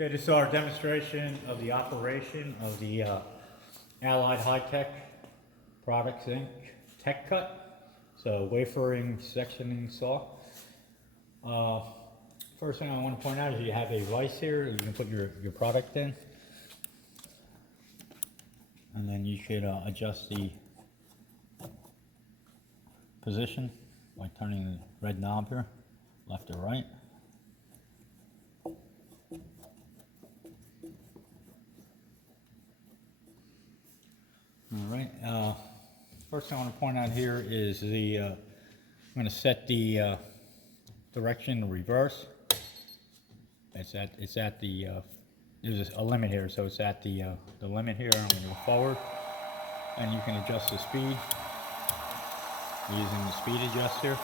Okay, this is our demonstration of the operation of the Allied High-Tech Products Inc. Tech Cut. So wafering sectioning saw. First thing I want to point out is you have a vise here. You can put your product in. And then you should adjust the position by turning the red knob here, left or right. All right. First thing I want to point out here is I'm going to set the direction to reverse. It's at the there's a limit here, so it's at the limit here. I'm going to go forward, and you can adjust the speed using the speed adjuster.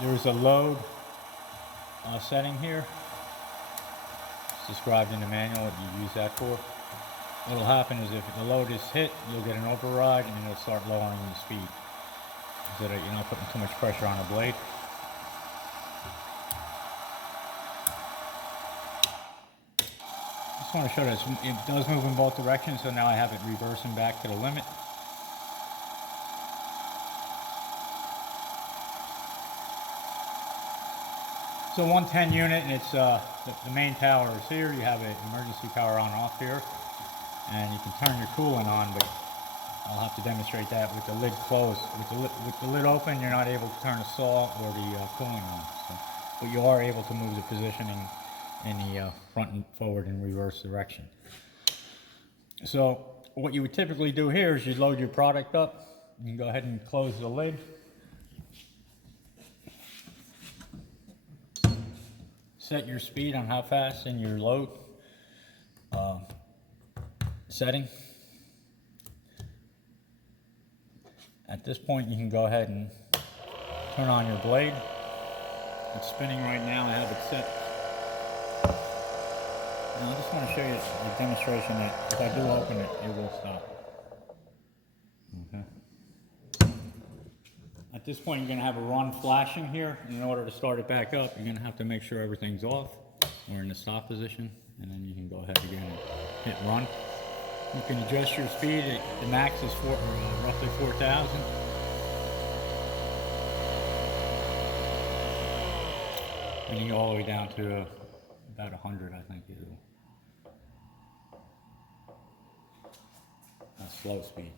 There's a load setting here. It's described in the manual what you use that for. What'll happen is if the load is hit, you'll get an override and it'll start lowering the speed so that you're not putting too much pressure on the blade. Just want to show that it does move in both directions, so now I have it reversing back to the limit. So 110 unit, and it's the main power is here. You have an emergency power on and off here, and you can turn your coolant on, but I'll have to demonstrate that with the lid closed. With the lid open, you're not able to turn the saw or the cooling on. So, but you are able to move the positioning in the front and forward and reverse direction. So what you would typically do here is you load your product up. You can go ahead and close the lid. Set your speed on how fast in your load setting. At this point, you can go ahead and turn on your blade. It's spinning right now. I have it set. Now I just want to show you a demonstration that if I do open it, it will stop. Okay. At this point, you're going to have a run flashing here. In order to start it back up, you're going to have to make sure everything's off. We're in the stop position, and then you can go ahead again and hit run. You can adjust your speed. The max is roughly 4,000. And you go all the way down to about 100, I think. That's slow speed.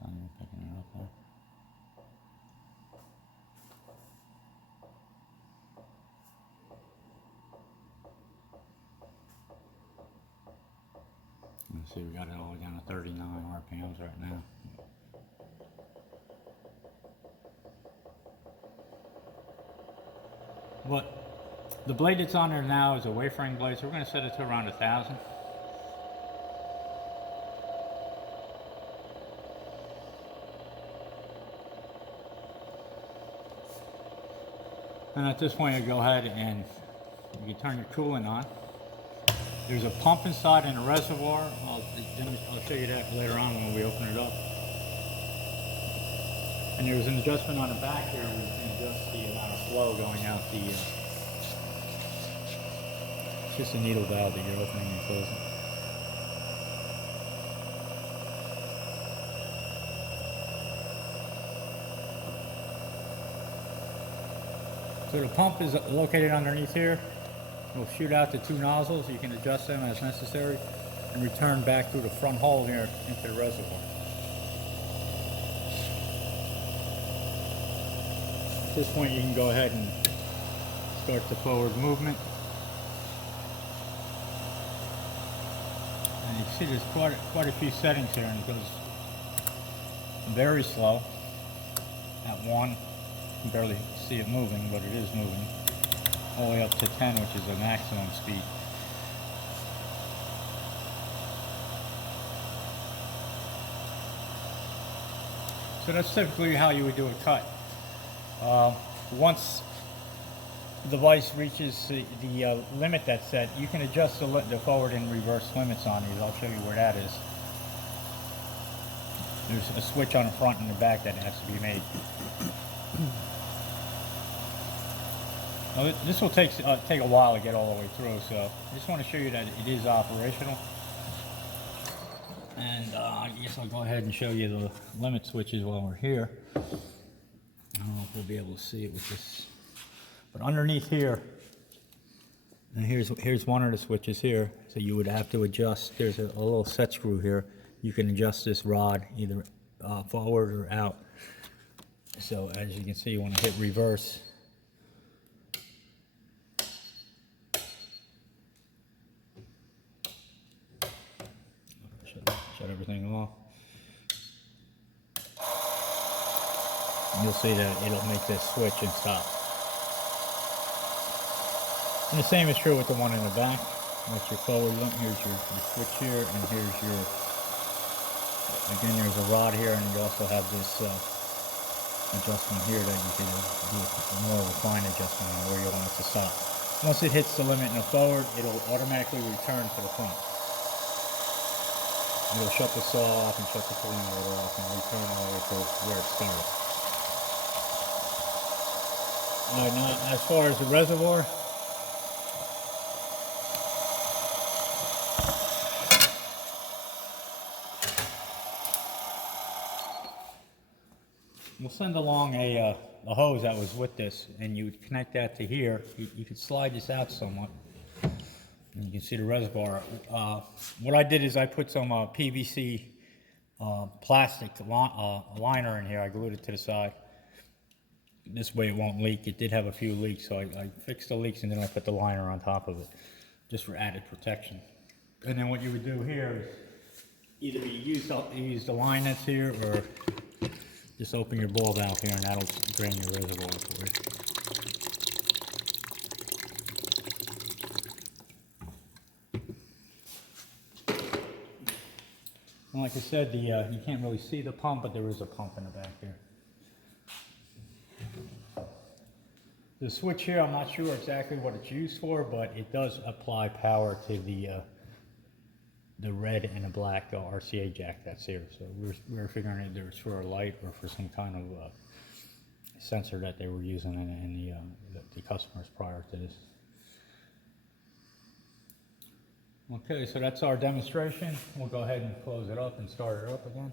I'm picking it up there. Let's see, we got it all the way down to 39 RPMs right now. But the blade that's on there now is a wafering blade, so we're going to set it to around 1,000. And at this point, you go ahead and you can turn your coolant on. There's a pump inside and a reservoir. I'll show you that later on when we open it up. And there's an adjustment on the back here where you can adjust the amount of flow going out the. It's just a needle valve that you're opening and closing. So the pump is located underneath here. We'll shoot out the two nozzles. You can adjust them as necessary and return back through the front hole here into the reservoir. At this point, you can go ahead and start the forward movement. And you can see there's quite a few settings here, and it goes very slow at 1. You can barely see it moving, but it is moving. All the way up to 10, which is the maximum speed. So that's typically how you would do a cut. Once the device reaches the limit that's set, you can adjust the forward and reverse limits on these. I'll show you where that is. There's a switch on the front and the back that has to be made. Now, this will take a while to get all the way through, so I just want to show you that it is operational. And I guess I'll go ahead and show you the limit switches while we're here. I don't know if we'll be able to see it with this. But underneath here, and here's one of the switches here. So you would have to adjust. There's a little set screw here. You can adjust this rod either forward or out. So as you can see, when I hit reverse, shut everything off. And you'll see that it'll make this switch and stop. And the same is true with the one in the back. That's your forward limit. Here's your switch here, and here's your, again, there's a rod here, and you also have this adjustment here that you can do a more refined adjustment on where you want it to stop. Once it hits the limit in the forward, it'll automatically return to the front. It'll shut the saw off and shut the cooling water off and return all the way to where it started. Alright, now as far as the reservoir, we'll send along a hose that was with this, and you would connect that to here. You could slide this out somewhat, and you can see the reservoir. What I did is I put some PVC plastic liner in here. I glued it to the side. This way it won't leak. It did have a few leaks, so I fixed the leaks, and then I put the liner on top of it, just for added protection. And then what you would do here is either you use the line that's here, or just open your ball valve here, and that'll drain your reservoir for you. And like I said, you can't really see the pump, but there is a pump in the back here. The switch here, I'm not sure exactly what it's used for, but it does apply power to the red and the black RCA jack that's here. So we're figuring either it's for a light or for some kind of sensor that they were using in the customers prior to this. Okay, so that's our demonstration. We'll go ahead and close it up and start it up again.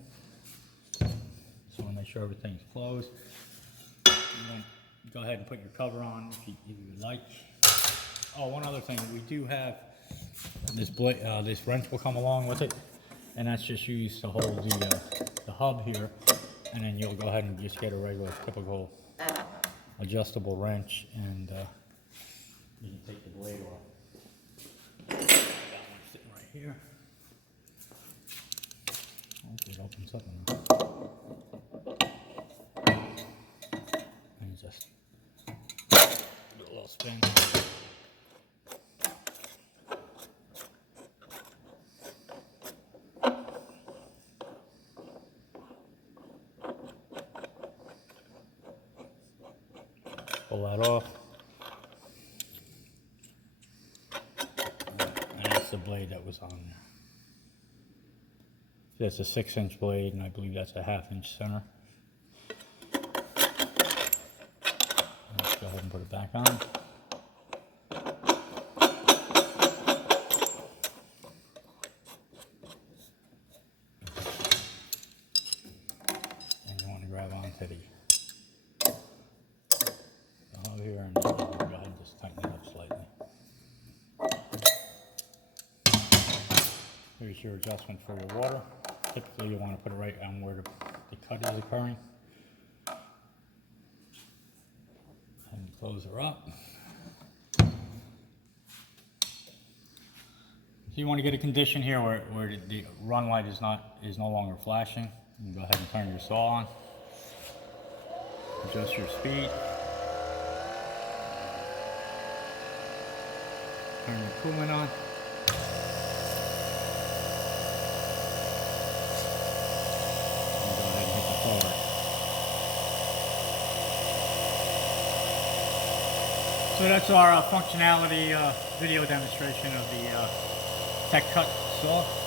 Just want to make sure everything's closed. Go ahead and put your cover on if you would like. Oh, one other thing, we do have this wrench will come along with it, and that's just used to hold the hub here, and then you'll go ahead and just get a regular typical adjustable wrench, and you can take the blade off. Got one sitting right here. Hopefully it opens up and just do a little spin. Pull that off. And that's the blade that was on there. That's a 6-inch blade, and I believe that's a 1/2-inch center. Let's go ahead and put it back on. And you want to grab onto the hub here, and go ahead and just tighten it up slightly. Here's your adjustment for your water. Typically you want to put it right on where the cut is occurring. And close her up. So you want to get a condition here where the run light is no longer flashing. You can go ahead and turn your saw on. Adjust your speed. Turn your coolant on. And go ahead and hit the forward. So that's our functionality video demonstration of the Tech Cut saw.